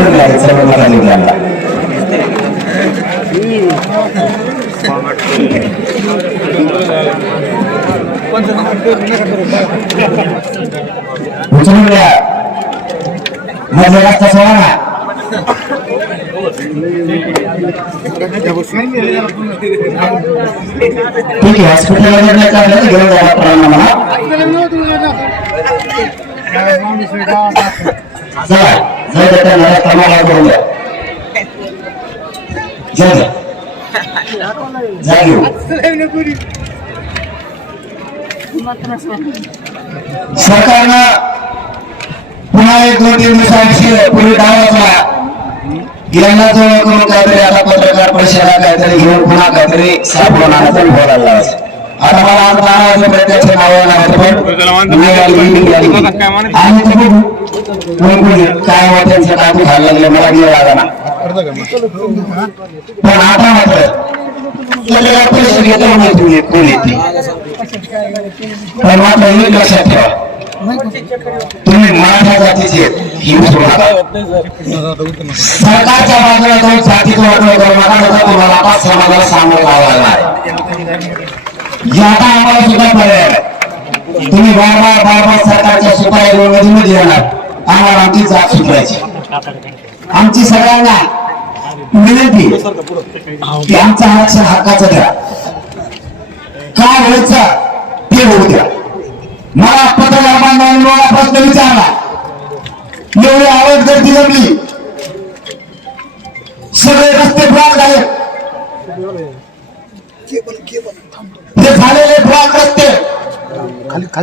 सगळं खाली बसल्याचं सारे हवा लागते माझा रस्ता सोडा ना ठीक आहे हॉस्पिटलला जर नाही चाललं तर घेऊन जायला पडेल ना मला चला जाऊ दे त्यांना रस्ता मला करून द्या जाऊ द्या जा घेऊ सरकारनं पुन्हा एक दोन तीन दिवसांची पूर्वी डावाचा यांना जवळ करून काहीतरी आता पत्रकार परिषदा काहीतरी घेऊन पुन्हा काहीतरी सापडून आणायचं बोलायला लावायचं. आता मला आज बारा नावं नाही पण आणि काय वाटायचं काय खायला लागले मला गेलं लागा पण आता मात्र पत्रकार परिषद घेतो तुम्ही कोण येते. पण मात्र एक लक्षात ठेवा. तुम्ही मराठा जातीचे सरकारच्या बाजूला जाऊन जातीचं वाटलं करू नका नका तुम्हाला आता समाजाला सामोरं जावं लागणार आहे. याचा आम्हाला सुद्धा पर्याय तुम्ही बार बार सरकारच्या सुपारी मध्ये येणार. आम्हाला आमची जात सुटायची आमची सगळ्यांना विनंती की आमचा आरक्षण हक्काचा द्या. काय व्हायचं ते होऊ द्या. मला पत्रकार बांधवांनी मला प्रश्न विचारला. एवढी आवड गर्दी जमली सगळे रस्ते ब्लॉक झाले. हे झालेले ब्लॉक रस्ते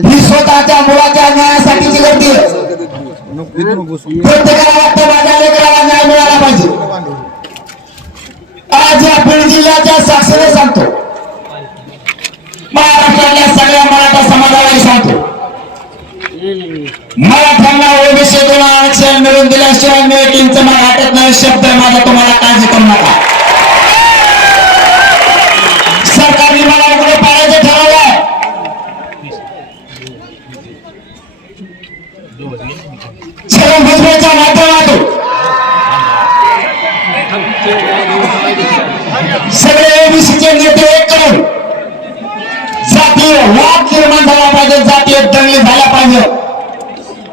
ही स्वतःच्या मुलाच्या न्यायासाठीची गर्दी प्रत्येकाला वाटतं माझ्या लेकराला न्याय मिळाला पाहिजे. आज या बीड जिल्ह्याच्या साक्षीने सांगतो महाराष्ट्रातल्या सगळ्या मराठा समाजालाही सांगतो. मराठ्यांना ओबीसीतून आरक्षण मिळून दिल्याशिवाय मिळतींचं मला वाटत नाही शब्द माझा तुम्हाला काळजी करू नका.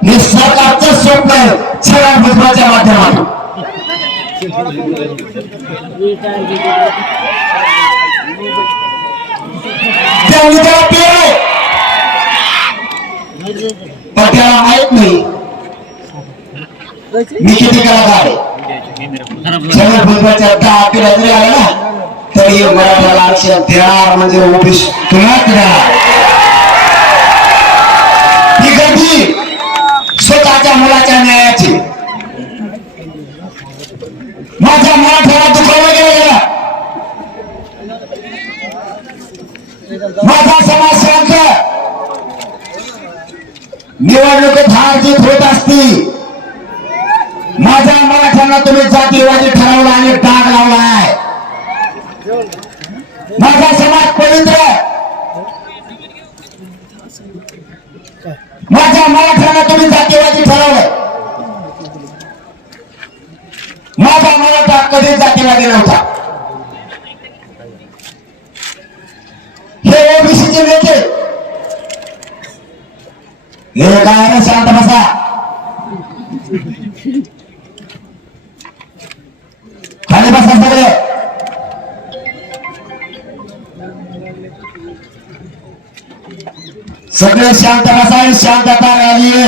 हे सरकारचं स्वप्न आहे. छगन भुजबळच्या माध्यमातून. त्यांनी त्याला पेरलं पण त्याला माहीत नाही. मी किती कलाकार आहे. छगन भुजबळच्या दहा अकरा जरी आले ना तरी मराठ्याला आरक्षण देणार म्हणजे ओबीसी तुम्हाच देणार? ही गर्दी. स्वतःच्या मुलाच्या न्यायाची. माझ्या मराठ्याला दुखावलं गेलं गेलं. माझा समाज शांत. निवडणुकीत हार जीत होत असती. माझ्या मराठ्यांना तुम्ही जातीवादी ठरवला आणि डाग लावलाय. माझा समाज पवित्र. आहे. माझ्या मराठ्यांना तुम्ही जातीवादी ठरवलं. माझा मराठा कधीच जातीवादी नव्हता. हे ओबीसीचे नेते. हे काय शांत बसा. सगळे शांत बसा ही शांतता राहिली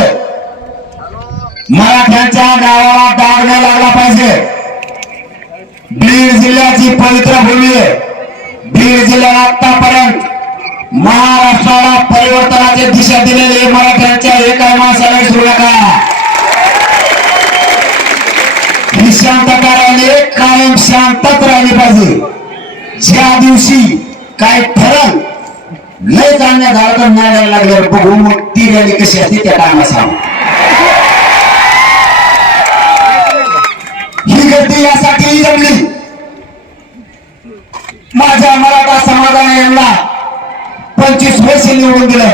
मराठ्यांच्या गावाला डाग नाही लागला पाहिजे. बीड जिल्ह्याची पवित्र भूमी आहे. बीड जिल्ह्याला आतापर्यंत महाराष्ट्राला परिवर्तनाची दिशा दिलेली मराठ्यांच्या एका माणसाला सुरू नका. ही शांतता राहिली कायम शांतच राहिली पाहिजे. ज्या दिवशी काय ठरल लय जाण्या झालं तर न्यायाला लागल्यावर बघू मग ती रॅली कशी असते त्या टायमा सांग. ही गर्दी यासाठी जमली. माझ्या मराठा समाजाने यांना पंचवीस वर्ष निवडून दिलं.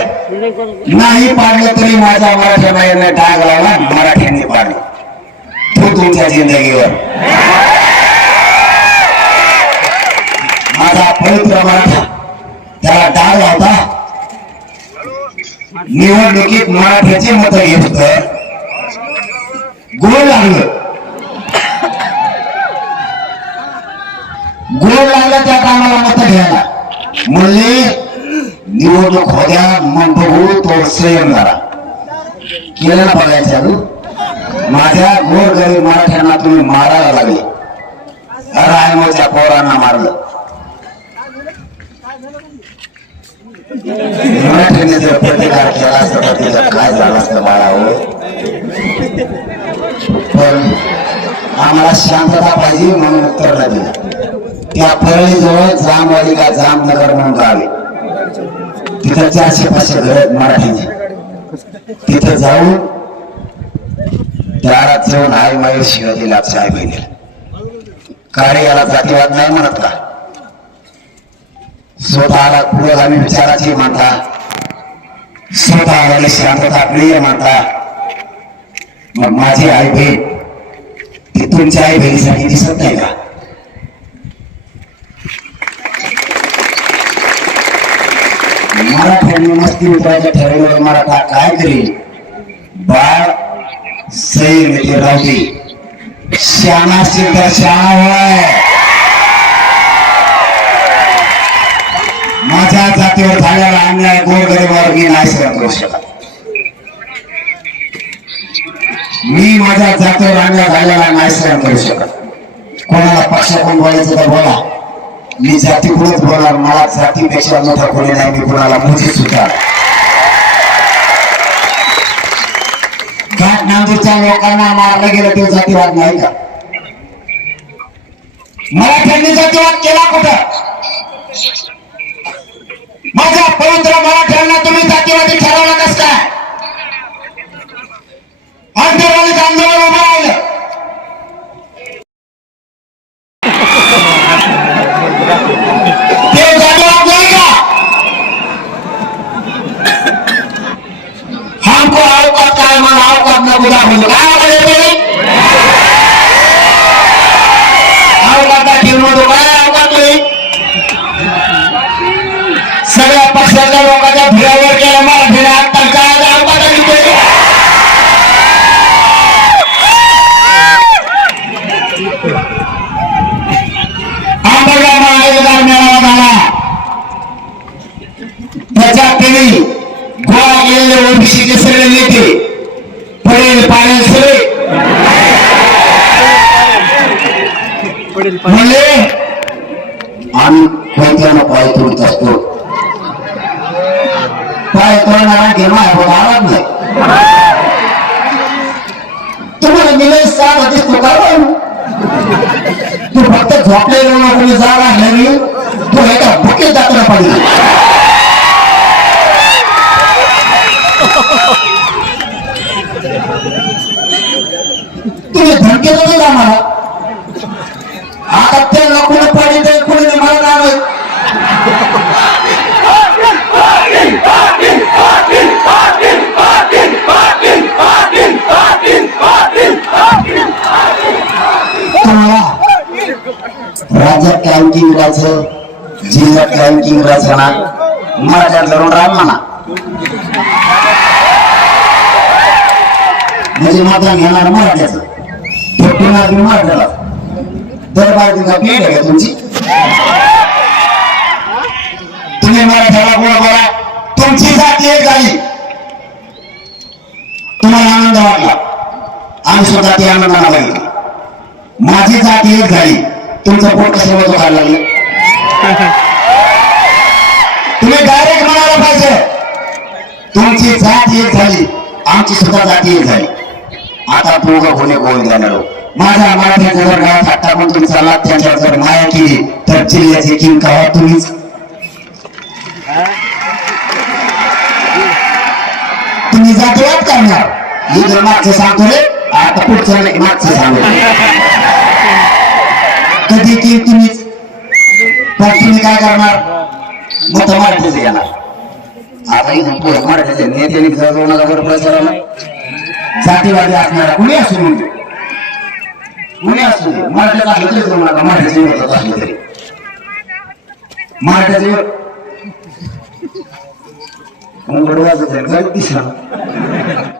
नाही पाडलं तरी माझ्या मराठ्यांना यांना डाग लावला मराठ्यांनी पाडलं. तो तुमच्या जिंदगीवर. माझा पवित्र मराठा त्याला डाग लावता निवडणुकीत मराठ्याचे मत घेत होत. गोड लागलं. गोड लागलं त्या कामाला मत घ्यायला. म्हणले निवडणूक होत्या मग बघू तो संयम झाला केलं ना बघायचं चालू. माझ्या गोड गरीब मराठ्यांना तुम्ही मारायला लागले. रायमोच्या पोरांना मारलं. मराठ्यांनी जर प्रतिकार केला असता तर तिला काय झालं असतं बाळावर पण आम्हाला शांतता पाहिजे म्हणून उत्तर नाही दिलं. त्या परळीजवळ जामवाडी का जामनगर म्हणून गावे आहे. तिथं चारशे पाचशे घर आहेत मराठीचे. तिथं जाऊन दारात जाऊन आई माई शिवाय दिला साहेब बहिणीला. काळे याला जातीवाद नाही म्हणत का? स्वतःला पुरोगामी विचाराची मानता स्वतःला शांतता प्रिय मानता मग माझी आई बहीण ती तुमच्या आई बहिणीसाठी दिसत नाही का? मराठ्यांनी मस्ती उतरायचं ठरवलं मराठा काय करेल बाळ सैन राहते श्यामा सिद्ध श्यामा होय जातीवर झालेला अन्याय गोरगरीबावर मी नाही सहन करू शकत मी माझ्या जातीवर अन्याय झालेला नाही सहन करू शकत. कोणाला पक्षाकडून बोलायचं तर बोला. मी जातीकडूनच बोलणार मला जातीपेक्षा मोठा कोणी नाही मी कोणाला मोठी सुद्धा घाट नांदूरच्या लोकांना मारलं गेलं ते जातीवाद नाही का? मराठ्यांनी जातीवाद केला कुठं? माझ्या पवित्र मराठ्यांना तुम्ही जातीवादी ठरवला कस काय? आंतरवालीच आंदोलन उभं राहिलं. ते जातीवाद नाही का? हमको अवकात काय मला अवकात नको दाखवलं काय तोडणारा घेणं आहे बघा आवाज नाही तुम्हाला मिळेल साथ होते तो काय तू फक्त झोपलेला कोणी जागा आहे तू एका भुके जात्रा पाहिजे तुम्ही धमकी दिली का मला आता त्यांना कोणी पाणी दे कोणी नाही, मला काय माहीत तुम्हाला राज्यात रँकिंग राहायचं जिल्ह्यात रँकिंग राहायचं म्हणा मराठ्यात धरून राम म्हणा. म्हणजे मतदान घेणार मराठ्याचं. फुटणार मराठ्याला. तर बाजू का पेट आहे तुमची? तुम्ही मराठ्याला गोळा करा तुमची जाती एक झाली. तुम्हाला आनंद वाटला. आम्ही सुद्धा ती आनंदाला लागली माझी जाती एक झाली. तुमचं पोट कसं वजन व्हायला लागलं? तुम्ही डायरेक्ट म्हणायला पाहिजे. तुमची जात एक झाली आमची सुद्धा जाती एक झाली. आता पोग होणे गोल जाणार हो. माझ्या मराठी जर गावात हट्टा पण तुम्ही चालला त्यांच्यावर जर माया केली तर जिल्ह्याचे किंग कवा तुम्हीच? तुम्ही जातीवाद करणार. ही जर मागचं सांगतो रे आता पुढचं नाही, मागचं सांगतो कधी की तुम्हीच पण तुम्ही काय करणार? मत मराठीचे घेणार आता इथून पुढे मराठीचे नेत्याने जाऊ नका बरं प्रचाराला जातीवादी असणारा कुणी असू म्हणजे कुणी असू दे? मराठ्यात असलं तरी जमणार का मराठीचे विरोधात असलं तरी. मराठ्याचे मुंगड वाजत आहे. काय दिसणार